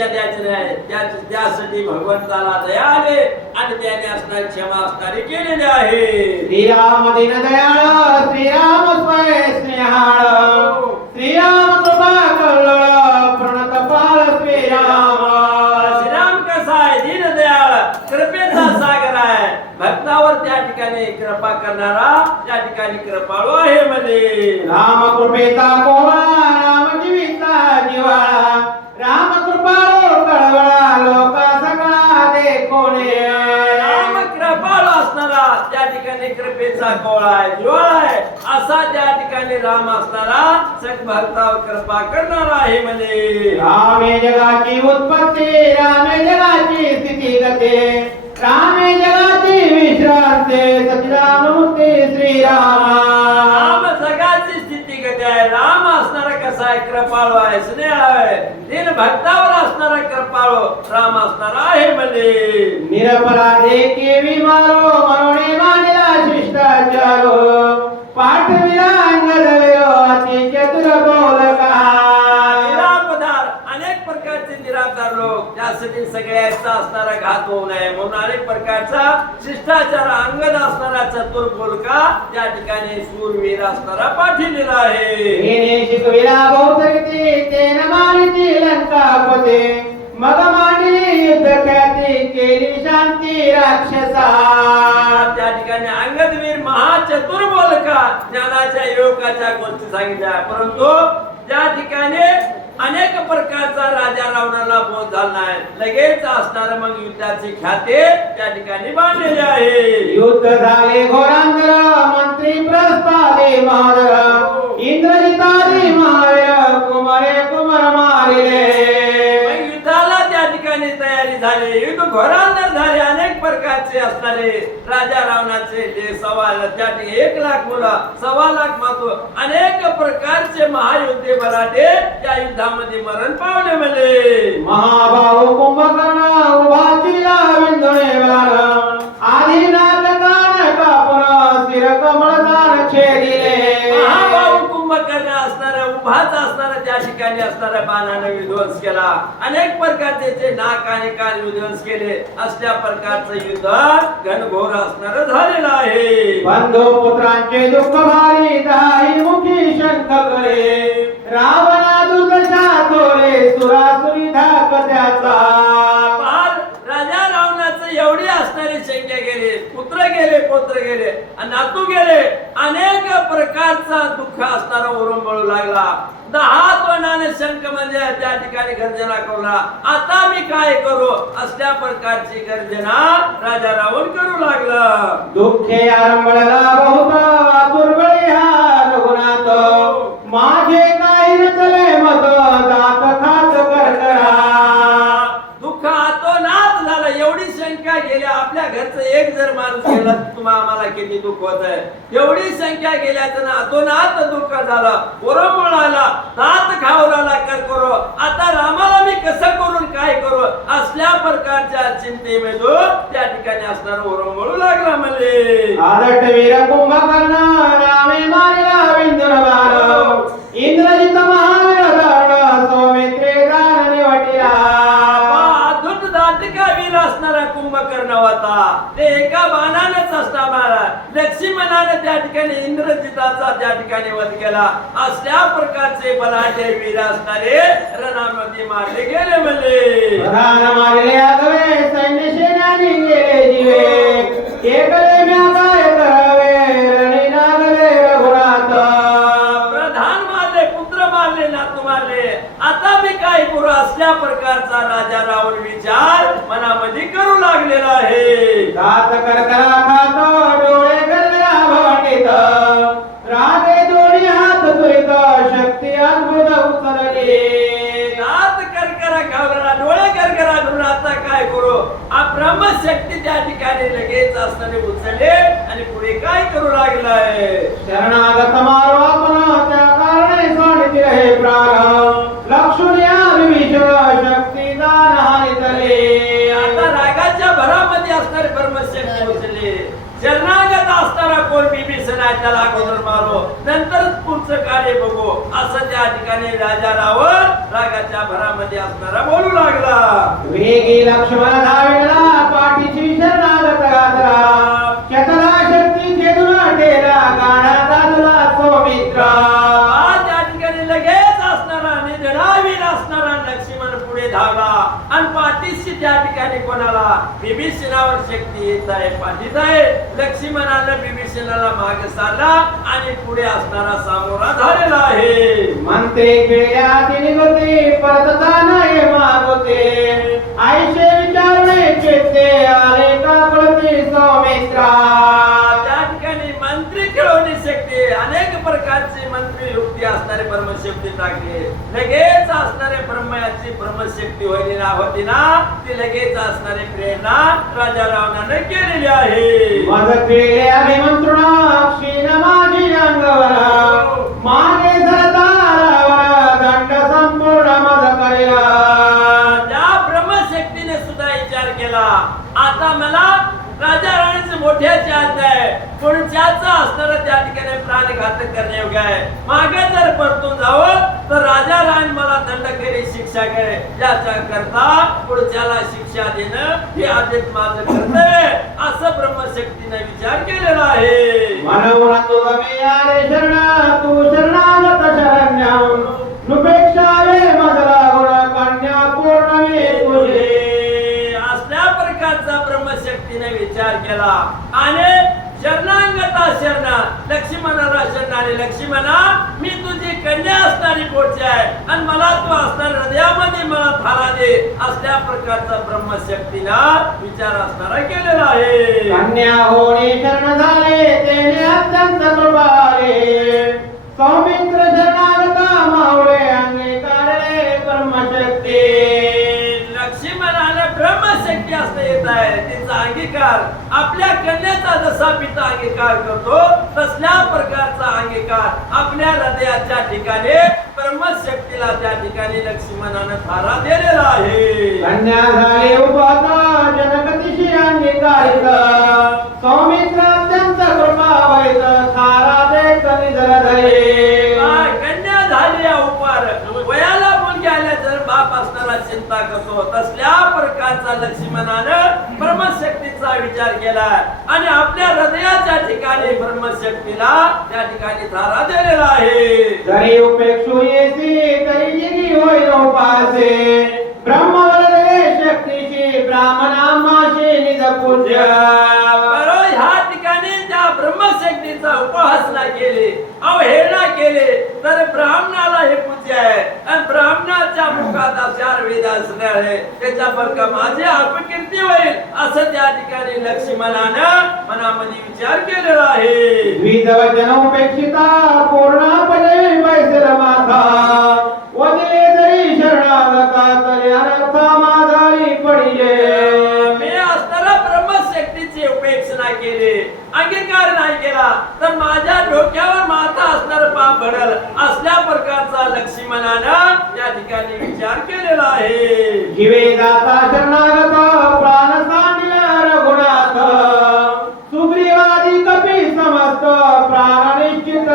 शिक्षा द्यायची नाही. त्या- त्यासाठी भगवंताला दया आले आणि त्याने असणारी क्षमा असणारी केलेली आहे. श्रीराम दीनदयाळ श्रीराम स्वय स्नेहाळ श्रीराम कृपा कल्लोळ प्रणतपाल श्रीराम. श्रीराम कसा आहे? दीनदयाळ कृपेचा सागर आहे. भक्तावर त्या ठिकाणी कृपा करणारा त्या ठिकाणी कृपाळू आहे म्हणे राम कृपेचा कोहळा राम जीविता जिवाळा राम कृपाळू कळवळा लोक सगळा दे कोणे राम कृपाळू असणारा त्या ठिकाणी कृपेचा कोळा आहे जिव्हाळा आहे. असा त्या ठिकाणी राम असणारा सग भक्तावर कृपा करणारा आहे म्हणे. रामे जगाची उत्पत्ती रामे जगाची स्थिती गते. रामे जगाची विश्रांती सचिदानमूर्ती श्रीराम. राम जगाची स्थिती गती आहे राम असणारा कसा कृपाळू आहे स्नेह आहे. दिन भक्तावर असणारा कृपाळू राम असणारा आहे म्हणे निरपराधे केवी मारो मनोणे मानला शिष्टाचारो. पाठविला अंगदवेरो अति चतुर बोलक त्यासाठी सगळ्याचा असणारा घात होऊ नये. म्हणून अनेक प्रकारचा शिष्टाचार अंगद असणारा चतुर बोलका त्या ठिकाणी सूरवीर असणारा पाठीलेला आहे. मग युद्ध ख्याती केली शांती राक्षसा. त्या ठिकाणी अंगदवीर महाचतुर बोलका ज्ञानाच्या युवकाच्या गोष्टी सांगितल्या. परंतु त्या ठिकाणी अनेक प्रकारचा राजा रावणाला बोध झाला आहे लगेच असणार मग युद्धाची ख्याते त्या ठिकाणी बांधलेली आहे. युद्ध झाले घोरांतर मंत्री प्रस्तावे महाराव अनेक असणारे राजा रावणाचे जे सव्वा त्याने एक लाख मुलं सव्वा लाख मातो अनेक प्रकारचे महायुद्धे मराठे त्या युद्धामध्ये मरण पावले म्हणे महा ठिकाणी असणाऱ्या बाणाने विध्वंस केला. अनेक प्रकारचे ते नाक आणि कान विध्वंस केले असल्या प्रकारचं युद्ध घनघोर असणार झालेलं आहे. बंधू पुत्रांचे दुःख भारी दाही मुखी शंख करे रावणा दुर्दशा थोरे सुरासुरी धाक त्याचा. फार राजा रावणाचं एवढी असणारी संख्या गेली पुत्र गेले पुत्र गेले नातू गेले अनेक प्रकारचा दुःख असणारा ओरंबळू लागला. दहा मनाने शंख म्हणजे त्या ठिकाणी गर्जना करूला आता मी काय करू? असल्या प्रकारची गर्जना राजा रावण करू लागला. दुःखे आरंभला बहुता दुर्बळी हा रघुनाथ माझे किती दुःख होत आहे. एवढी संख्या गेल्याचं ना तो नात दुःख झाला ओरंबळ आला नात खावराला कर करो. आता रामाला मी कसं करून काय करू? असल्या प्रकारच्या चिंतेमधून त्या ठिकाणी असणार ओरंबळू लागला म्हणजे आदट वीर कुंभकर्ण रामे मारिला विंदुर इंद्रजित महा होता. ते एका बाणानच असणार लक्ष्मणानं त्या ठिकाणी इंद्रजिताचा त्या ठिकाणी वध केला. असल्या प्रकारचे बलाढ्य वीर असणारे रणामध्ये मारले गेले म्हणले. प्रधान सैन्य सेनानी गेले जीवे मारले नातू मारले आता मी काय करू असल्या प्रकारचा राजा रावण विचार मनामध्ये करू लागलेला आहे. खातो डोळे रागे दोन्ही हात तुरित शक्ती अद्भुत उतरली नात करकरा डोळे करकरा घालून आता काय करू? हा ब्रह्मशक्ती त्या ठिकाणी लगेच असताना उचलले आणि पुढे काय करू लागलाय? शरणागत मारो आपण त्या सोडितील हे प्राण। लक्ष्मी विभीषण शक्ती दान हानितले आता रागाच्या भरामध्ये असणारे ब्रह्मशक्ती उचलले शरणागत असताना कोण बिभीषण आहे त्याला अगोदर मारो नंतरच पुढचं कार्य बघू. असं त्या ठिकाणी राजा रावण रागाच्या भरामध्ये असणारा बोलू लागला. वेगी लक्ष्मण धाविला पाठीची शरणागत गाजरा शतला शक्ती छेदून टेरा गाणा गाजला सौमित्र आज त्या ठिकाणी लगेच असणारा निधडावीर असणारा लक्ष्मण पुढे धावला आणि पाठीशी त्या ठिकाणी कोणाला बिभीषणावर शक्ती येत आहे आहे. लक्ष्मणानं बिभीषणाला मागे सारला आणि पुढे असणारा सामोरा झालेला आहे. मंत्री पिळ्या तिने होते परतता नाही मागोते आईचे विचारणे चेते आले का कळते सौमित्रा? त्या ठिकाणी मंत्री खेळवणी शक्ती अनेक प्रकारची मंत्री युक्ती असणारे ब्रह्मशक्ती टाकली. असणारे राजाची ब्रह्मशक्ती होती ना होती ना ती लगेच असणारी प्रेरणा राजा रावणाने केलेली आहे. मज केल्या अभिमंत्रणा माझी अंगवर असणारा त्या ठिकाणी प्राणघातक करणे योग्य आहे. मागे जर परतून जावं तर राजा राणी मला दंड केली शिक्षा करे याच्या करता पुढच्याला शिक्षा देणं हे आधीच माझं कर्तव्य आहे. असं ब्रह्मशक्तीने विचार केलेला आहे. मनवून तुझ मी आले शरण तू शरणागत शरण्यम नुपेक्षावे मजला गुण कन्या पूर्ण मी तुझे. असल्या प्रकारचा ब्रह्मशक्तीने विचार केला. आणि शरणांगता शरण लक्ष्मणाला शरणाने लक्ष्मणा मी तुझी कन्या असणारी पोटची आहे. आणि मला तू असणार हृदयामध्ये मला थारा दे असल्या प्रकारचा ब्रह्मशक्तीला विचार असणारा केलेला आहे. कन्या होणे शरण झाले तेने अत्यंत कृपाले सौमित्र शरणागता मावळे ब्रह्मशक्ती आहे तिचा अंगीकार आपल्या कन्याचा जसा पिता अंगीकार करतो तसल्या प्रकारचा अंगीकार आपल्या हृदयाच्या ठिकाणी ब्रह्मशक्तीला त्या ठिकाणी लक्ष्मणानं थारा दिलेला आहे. कन्या झाले उपाता जनगतीशी अंगीकारित. सौमित्र अत्यंत कृपा कृपावैत थारा दे कधी धरे काय कन्या झाली या उपार वयाला मुलगी आल्या तर बाप चिंता करतो तसल्या प्रकारचा लक्ष्मणानं ब्रह्मशक्तीचा विचार केला. आणि आपल्या हृदयाच्या ठिकाणी ब्रह्मशक्तीला त्या ठिकाणी धारा दिलेला आहे. जरी उपेक्षो येते तरी होईल उपासे ब्रह्मवरदे शक्तीची ब्राह्मणामाशी निज पूज्य बरं ह्या ठिकाणी त्या ब्रह्मशक्तीचा उपहासना केली अवहेलना केली तर ब्राह्मणाला हे पूज्य आहे आणि ब्राह्मणाच्या मुखात चार वेद असणार आहे. त्याचा बरका माझे किती होईल असं त्या ठिकाणी लक्ष्मणानं मनामध्ये विचार केलेला आहे. द्विजवचन उपेक्षिता पूर्णपणे बैसल वदिले जरी शरणागता तरी अनर्थ माझारी पडिले मी असताना ब्रह्मशक्तीची उपेक्षणा केली अंगीकार नाही केला तर माझ्या डोक्यावर माथा असणार पाप घडल असल्या प्रकारचा लक्ष्मणानं या ठिकाणी विचार केलेला आहे. जीवे दाता शरणागत रघुनाथ. सुग्रीवादी कपी समस्त प्राण निश्चित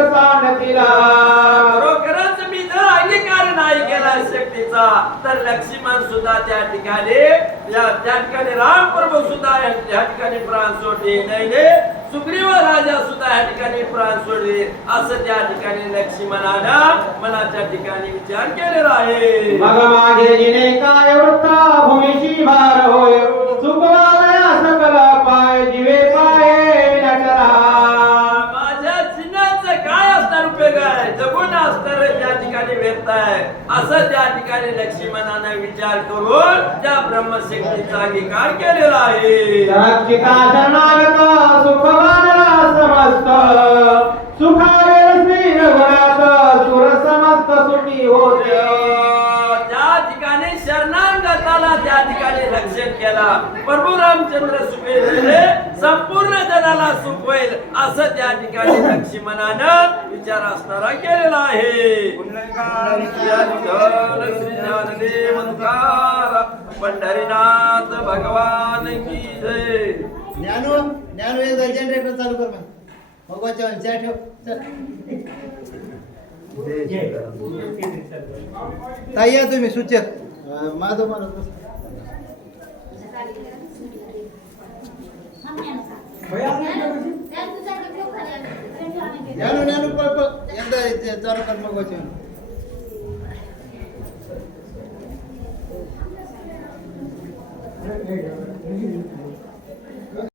खरोखरच मी जर अंगीकार नाही केला शक्तीचा तर लक्ष्मण सुद्धा त्या ठिकाणी या त्या ठिकाणी राम प्रभू सुद्धा या या ठिकाणी प्राण सोडले नाही सुग्रीव राजा सुद्धा या ठिकाणी प्राण सोडले. असं त्या ठिकाणी लक्ष्मणानं मनाच्या ठिकाणी विचार केलेला आहे. मग मागे जिने काय वृत्ता भूमिशी भार होय. आहे. असं त्या ठिकाणी लक्ष्मणाने विचार करून त्या ब्रह्मशक्तीचा अंगीकार केलेला आहे? त्या ठिकाणी रक्षण केला. प्रभू रामचंद्र सुखे संपूर्ण जनाला सुख होईल असं त्या ठिकाणी लक्ष्मणानं विचार असणारा केलेला आहे. पंढरीनाथ भगवान की जय. ज्ञानू ज्ञानू एकदा जनरेटर चालू कर मग. भगवान चहा ठेव. ताई या तुम्ही सुचत माझं माधव माणूस ज्ञानू ज्ञानू पळ पळ. एकदा चालू कर मग वचन ಹೇಗೆ